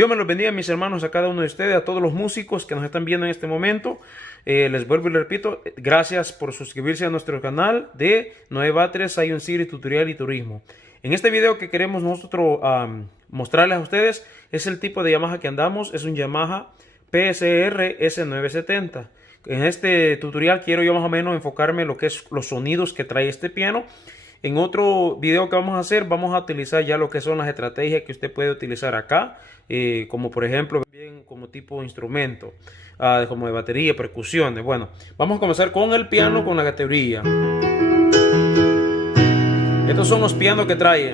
Dios me los bendiga, mis hermanos, a cada uno de ustedes, a todos los músicos que nos están viendo en este momento. Les vuelvo y les repito, gracias por suscribirse a nuestro canal de Noé Batres, Zion City, Tutorial y Turismo. En este video que queremos nosotros mostrarles a ustedes es el tipo de Yamaha que andamos. Es un Yamaha PSR S970. En este tutorial quiero yo más o menos enfocarme en lo que es los sonidos que trae este piano. En otro video que vamos a hacer, vamos a utilizar ya lo que son las estrategias que usted puede utilizar acá, como por ejemplo, bien como tipo instrumento, como de batería, percusiones. Bueno, vamos a comenzar con el piano, con la categoría. Estos son los pianos que trae.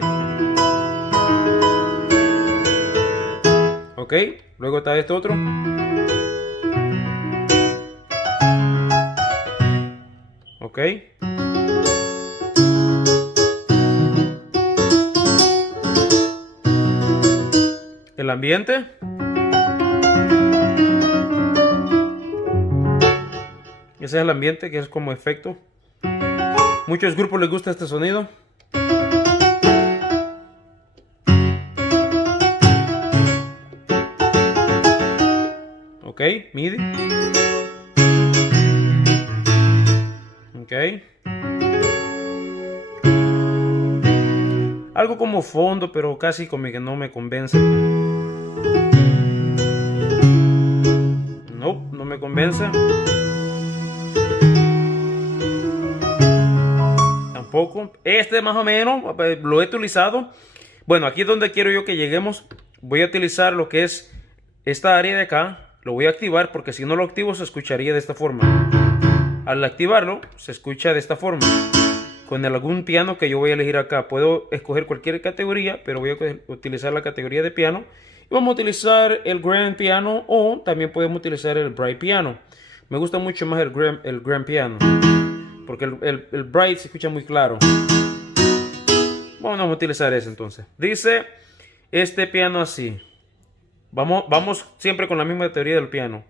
Ok, luego está este otro. Ok. El ambiente. Ese es el ambiente, que es como efecto. Muchos grupos les gusta este sonido. Ok, MIDI. Ok. Algo como fondo, pero casi como que no me convence. No, no me convence. Tampoco. Este más o menos lo he utilizado. Bueno, aquí es donde quiero yo que lleguemos. Voy a utilizar lo que es esta área de acá. Lo voy a activar porque si no lo activo se escucharía de esta forma. Al activarlo se escucha de esta forma. Con algún piano que yo voy a elegir acá. Puedo escoger cualquier categoría, pero voy a utilizar la categoría de piano. Y vamos a utilizar el Grand Piano o también podemos utilizar el Bright Piano. Me gusta mucho más el Grand Piano, porque el Bright se escucha muy claro. Vamos a utilizar ese entonces. Dice este piano así. Vamos siempre con la misma teoría del piano.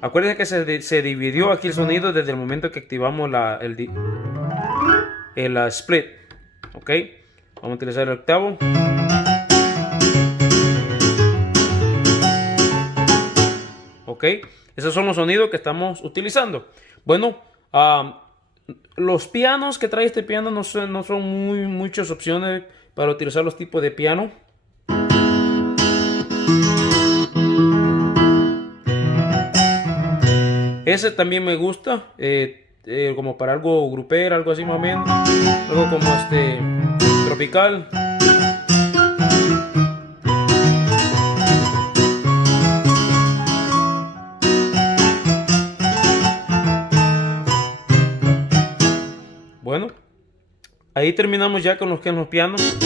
Acuérdense que se dividió aquí el sonido desde el momento que activamos el split. Ok, vamos a utilizar el octavo. Ok, esos son los sonidos que estamos utilizando. Bueno, los pianos que trae este piano no son muchas opciones para utilizar los tipos de piano. Ese también me gusta, como para algo grupero, algo así más o menos. Algo como tropical. Bueno, ahí terminamos ya con los pianos.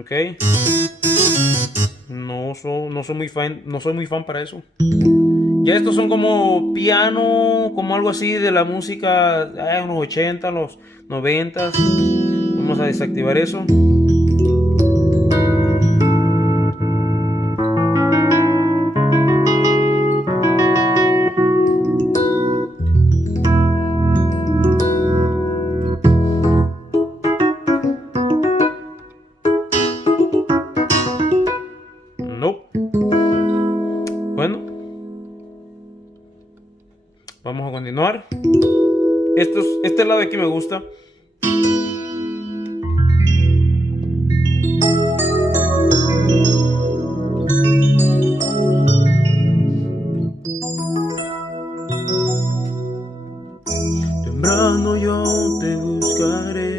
Ok. No soy muy fan para eso. Ya estos son como piano, como algo así de la música, unos 80, los 90. Vamos a desactivar eso. No. Bueno. Vamos a continuar. Este lado de aquí me gusta. Temprano yo te buscaré.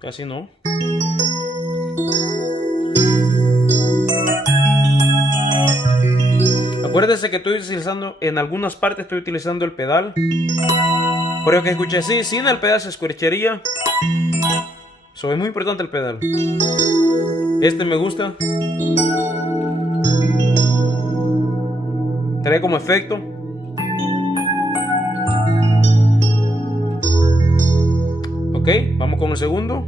Casi no. Acuérdese que estoy utilizando, en algunas partes estoy utilizando el pedal. Por eso que escuché así, sin el pedal se escucharía. Eso es muy importante, el pedal. Este me gusta. Trae como efecto. Ok, vamos con el segundo.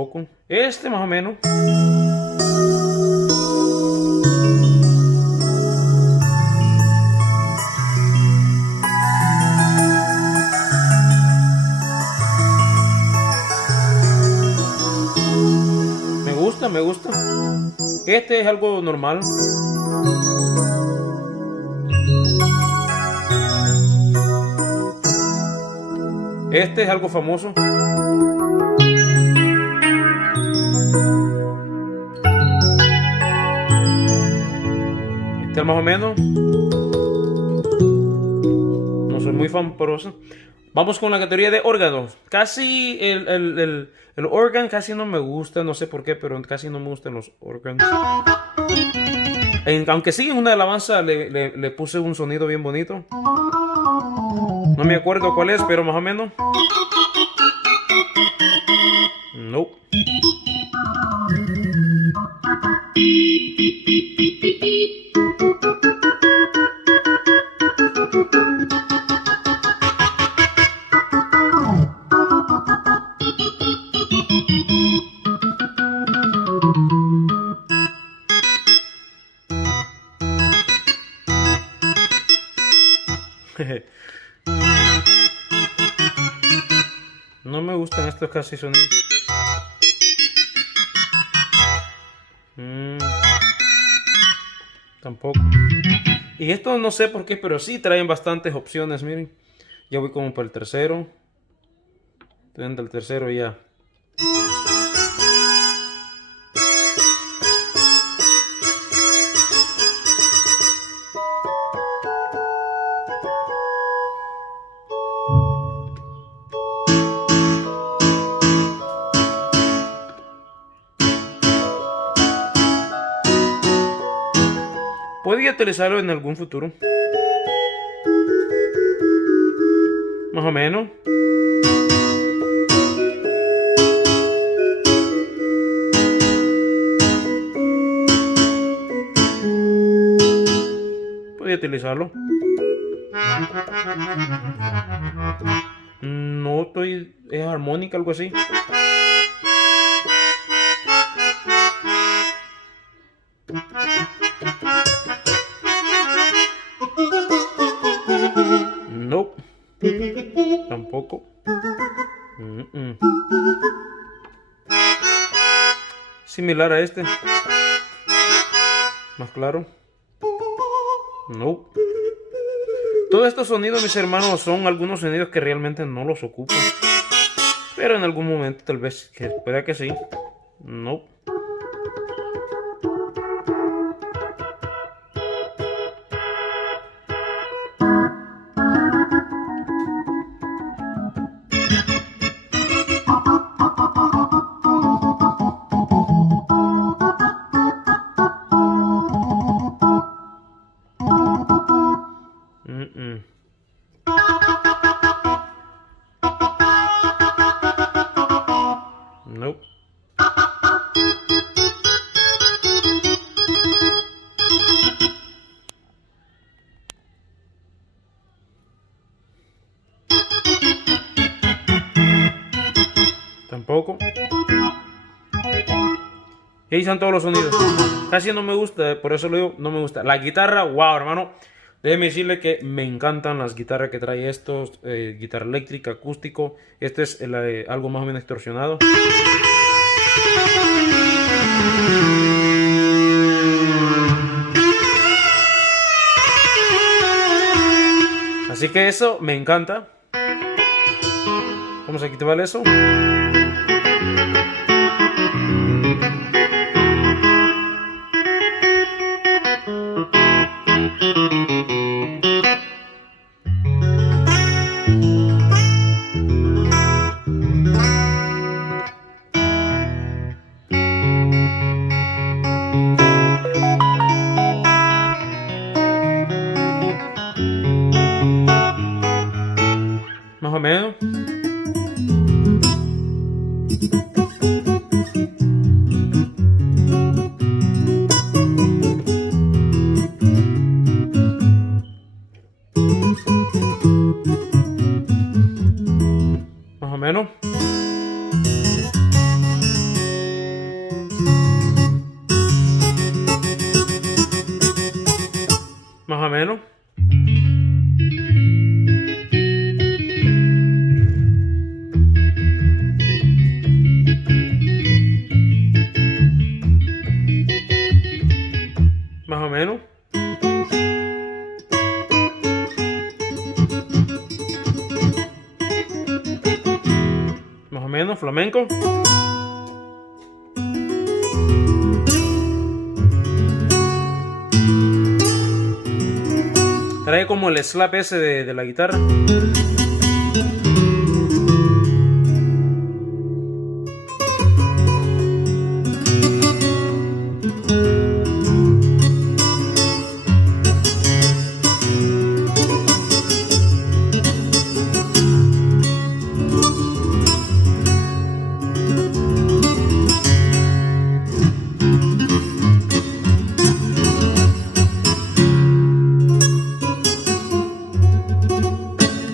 tampoco. Este más o menos. Me gusta, me gusta. Este es algo normal. Este es algo famoso. Este más o menos. No soy muy fan por eso. Vamos con la categoría de órganos. Casi el órgano casi no me gusta, no sé por qué, pero casi no me gustan los órganos. Aunque sí, en una alabanza le puse un sonido bien bonito. No me acuerdo cuál es, pero más o menos. No. No me gustan estos casi sonidos. Tampoco. Y esto no sé por qué, pero sí traen bastantes opciones, miren. Ya voy como para el tercero. Estoy en el tercero ya. Podría utilizarlo en algún futuro. Más o menos. Podría utilizarlo. No estoy... Es armónica, algo así. No. Tampoco. Similar a este. Más claro. No. Todos estos sonidos, mis hermanos, son algunos sonidos que realmente no los ocupo. Pero en algún momento tal vez que pueda que sí. No. Nope. Tampoco. Y ahí están todos los sonidos. Casi no me gusta, por eso lo digo, no me gusta. La guitarra, wow, hermano. Déjeme decirle que me encantan las guitarras que trae estos. Guitarra eléctrica, acústico. Este es algo más o menos distorsionado. Así que eso me encanta. Vamos a activar eso. Más o menos. Más o menos. Más o menos. Más o menos, flamenco. Trae como el slap ese de la guitarra.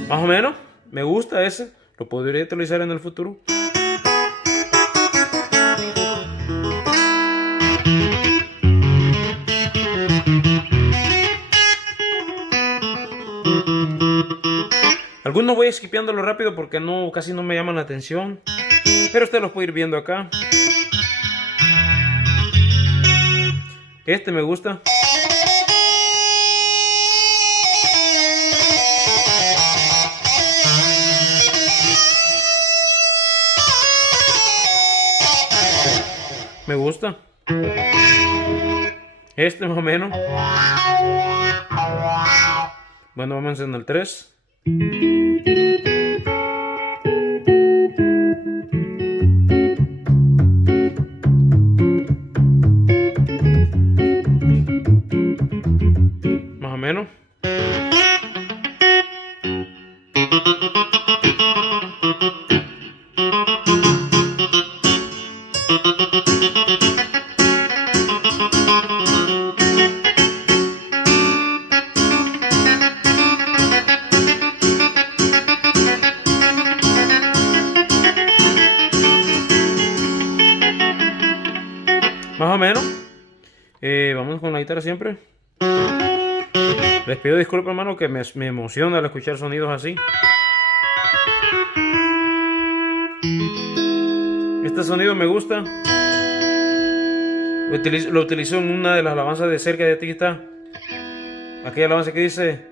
Más o menos, me gusta ese, lo podría utilizar en el futuro. Algunos voy skipeándolo rápido porque no, casi no me llaman la atención, pero usted los puede ir viendo acá. Este me gusta. Me gusta. Este más o menos. Bueno, vamos en el 3. Más o menos. Más o menos. Vamos con la guitarra siempre. Les pido disculpas, hermano, que me emociona al escuchar sonidos así. Este sonido me gusta. Lo utilizo en una de las alabanzas de Cerca de Ti. Está aquella alabanza que dice: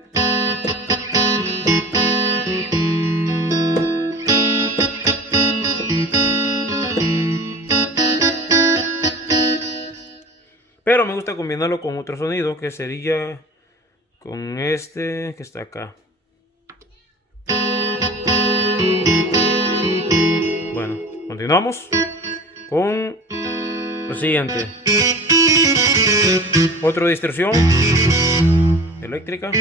pero me gusta combinarlo con otro sonido, que sería con este que está acá. Bueno, continuamos con lo siguiente. Otra distorsión eléctrica.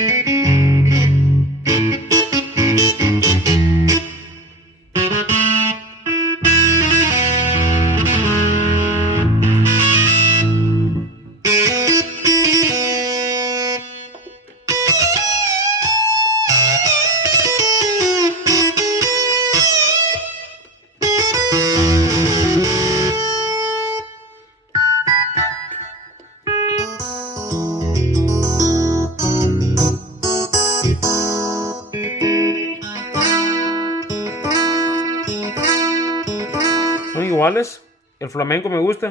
Son iguales. El flamenco me gusta.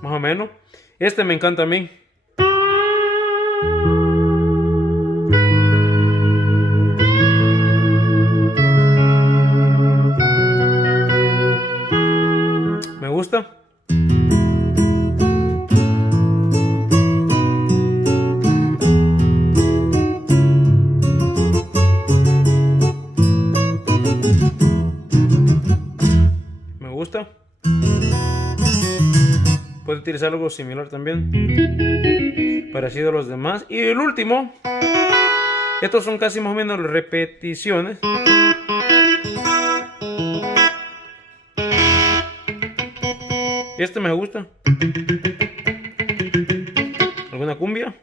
Más o menos. Este me encanta a mí. Me gusta. Puede utilizar algo similar también, parecido a los demás. Y el último, estos son casi más o menos repeticiones. Este me gusta. ¿Alguna cumbia?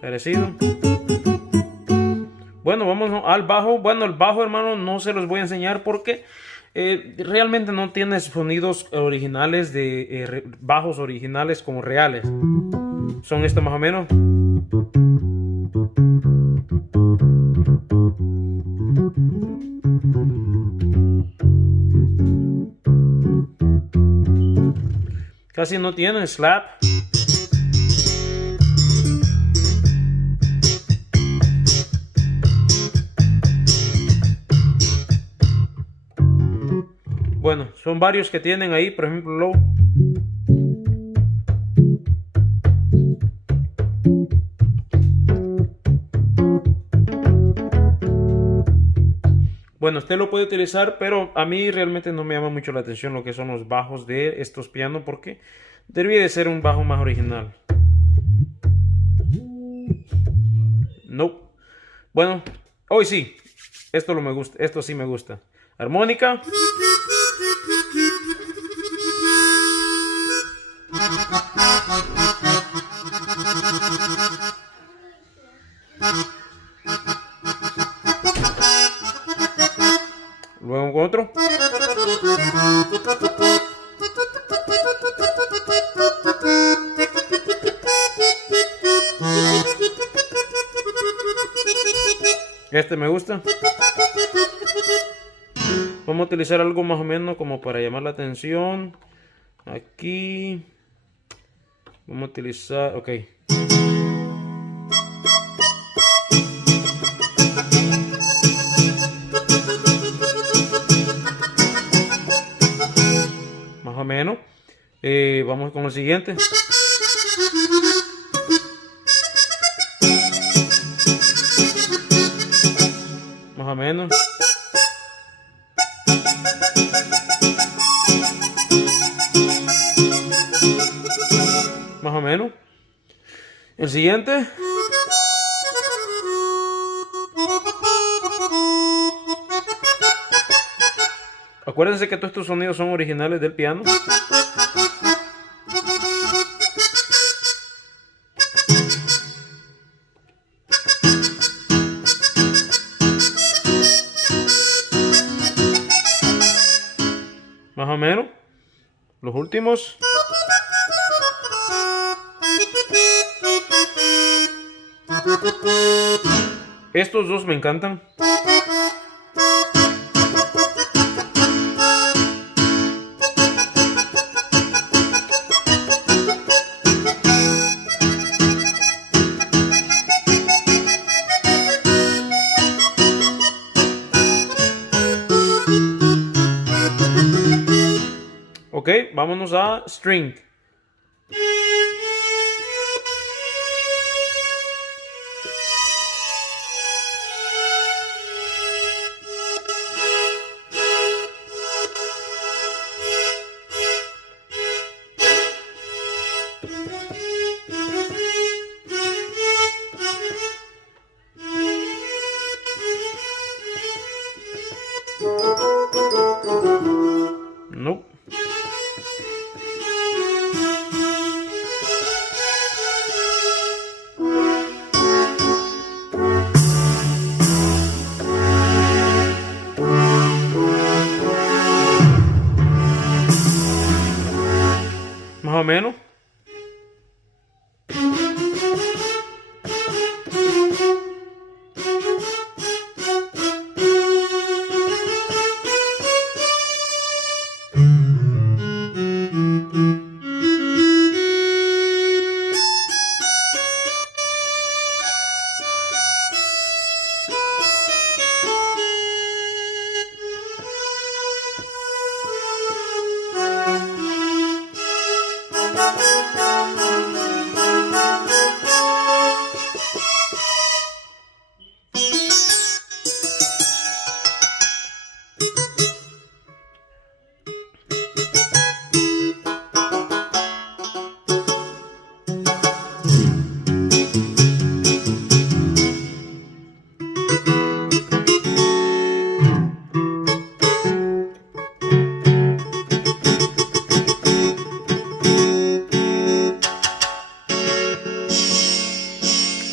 Parecido. Bueno, vamos al bajo. Bueno, el bajo, hermano, no se los voy a enseñar porque Realmente no tiene sonidos originales de bajos originales como reales. Son estos más o menos. Casi no tienen slap. Bueno, son varios que tienen ahí, por ejemplo, low. Bueno, usted lo puede utilizar, pero a mí realmente no me llama mucho la atención lo que son los bajos de estos pianos porque debería de ser un bajo más original. No. Bueno, hoy sí. Esto me gusta, esto sí me gusta. Armónica. Luego otro. Este me gusta. Vamos a utilizar algo más o menos como para llamar la atención. Aquí. Vamos a utilizar, ok. Más o menos. Vamos con el siguiente. Más o menos. Más o menos. El siguiente. Acuérdense que todos estos sonidos son originales del piano. Más o menos. Los últimos. Estos dos me encantan. Ok, vámonos a string. No. Más o menos.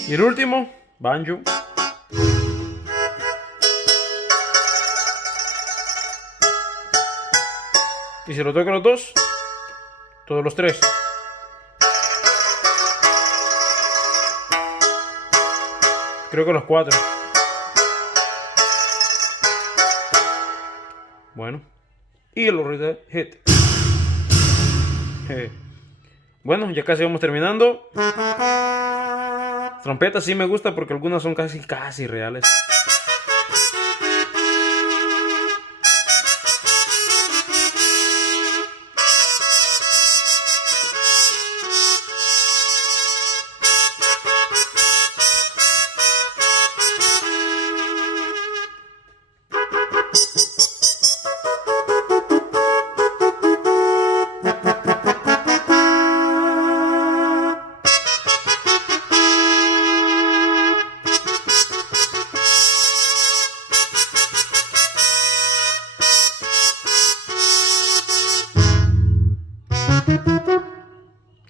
Y el último, banjo. Y si lo toco los dos, todos los tres. Creo que los cuatro. Bueno. Y el override hit. Bueno, ya casi vamos terminando. Trompetas sí me gusta porque algunas son casi reales.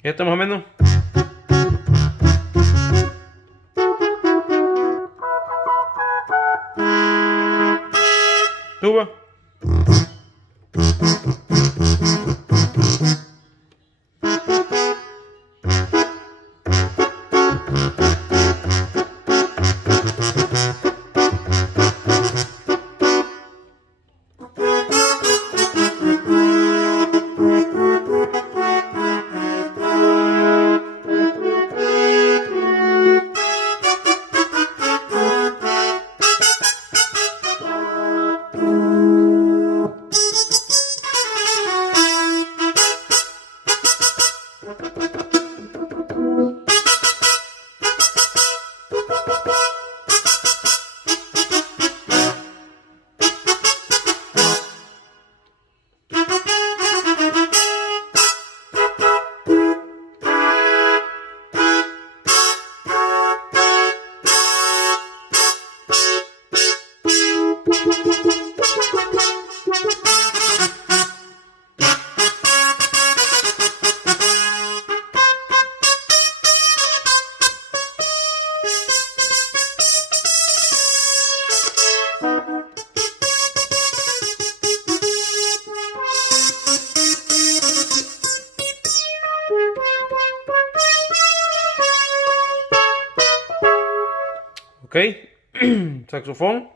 Ya está más o menos. Tuba. Ok, saxofón.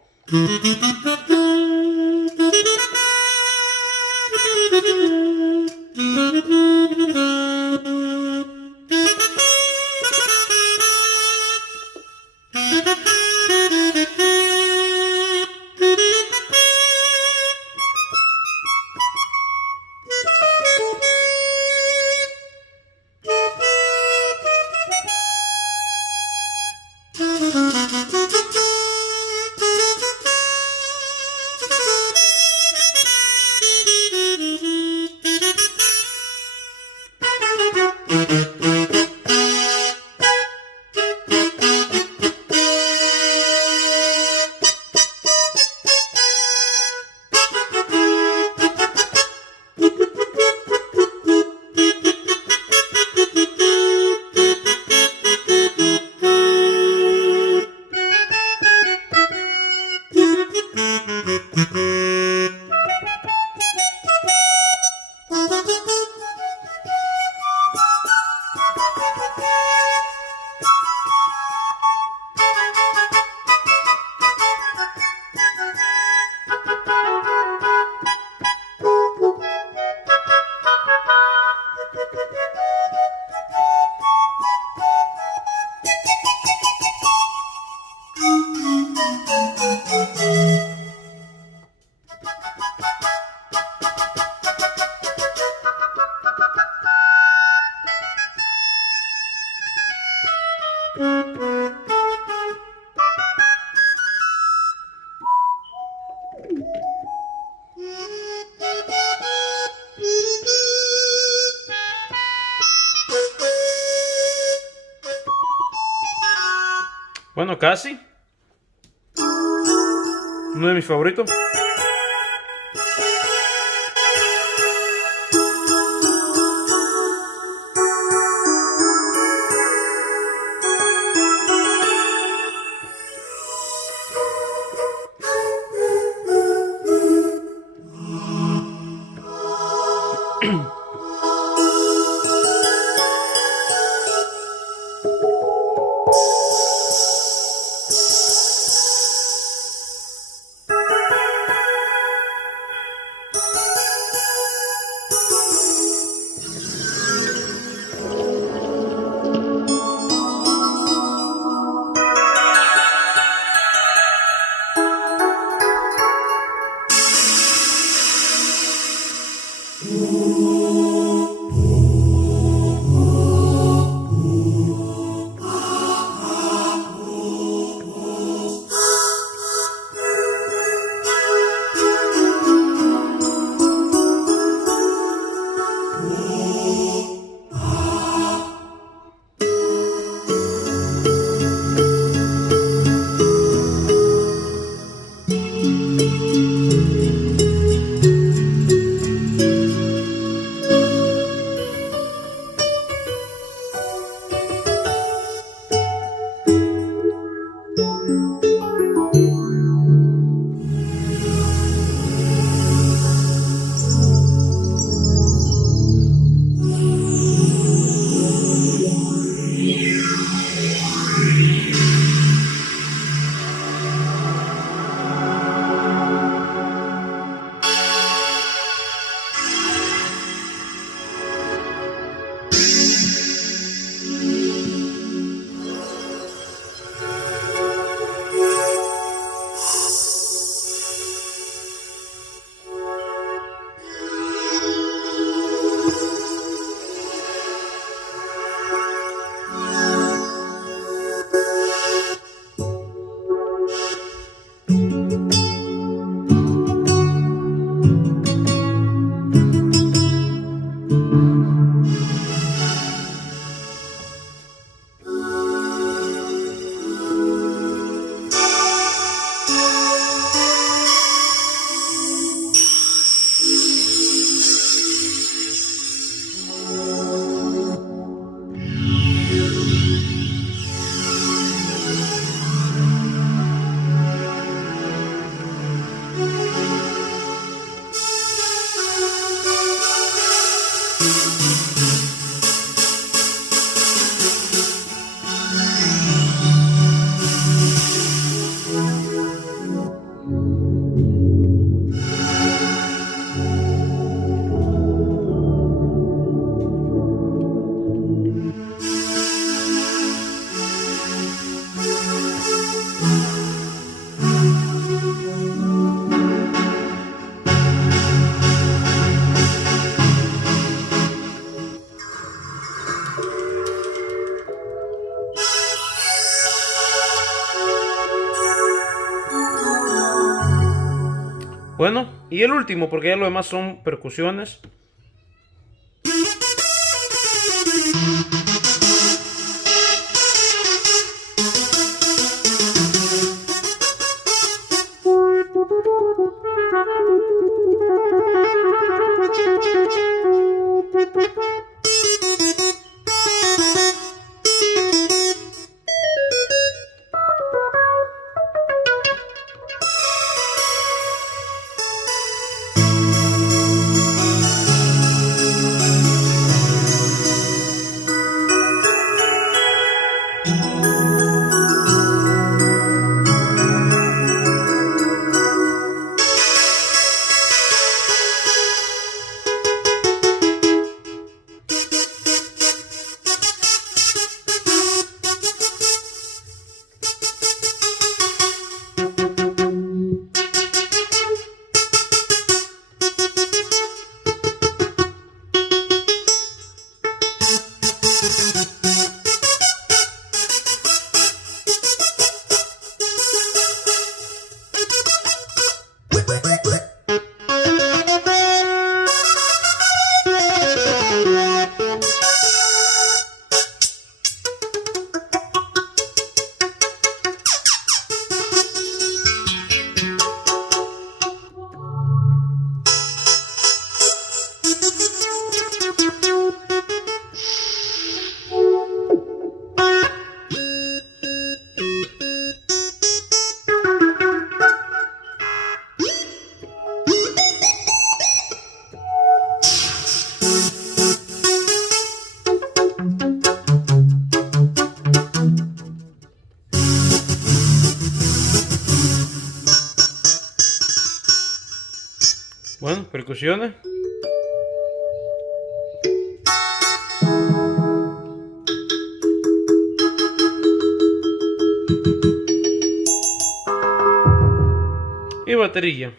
Bueno, casi. Uno de mis favoritos. Bueno, y el último, porque ya lo demás son percusiones. instrucciones. Y batería.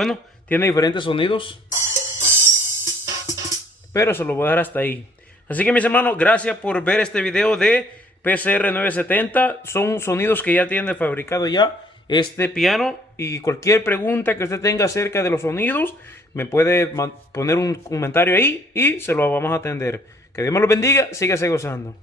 Bueno, tiene diferentes sonidos, pero se lo voy a dejar hasta ahí. Así que mis hermanos, gracias por ver este video de PCR 970. Son sonidos que ya tiene fabricado ya este piano. Y cualquier pregunta que usted tenga acerca de los sonidos, me puede poner un comentario ahí y se lo vamos a atender. Que Dios me lo bendiga, sígase gozando.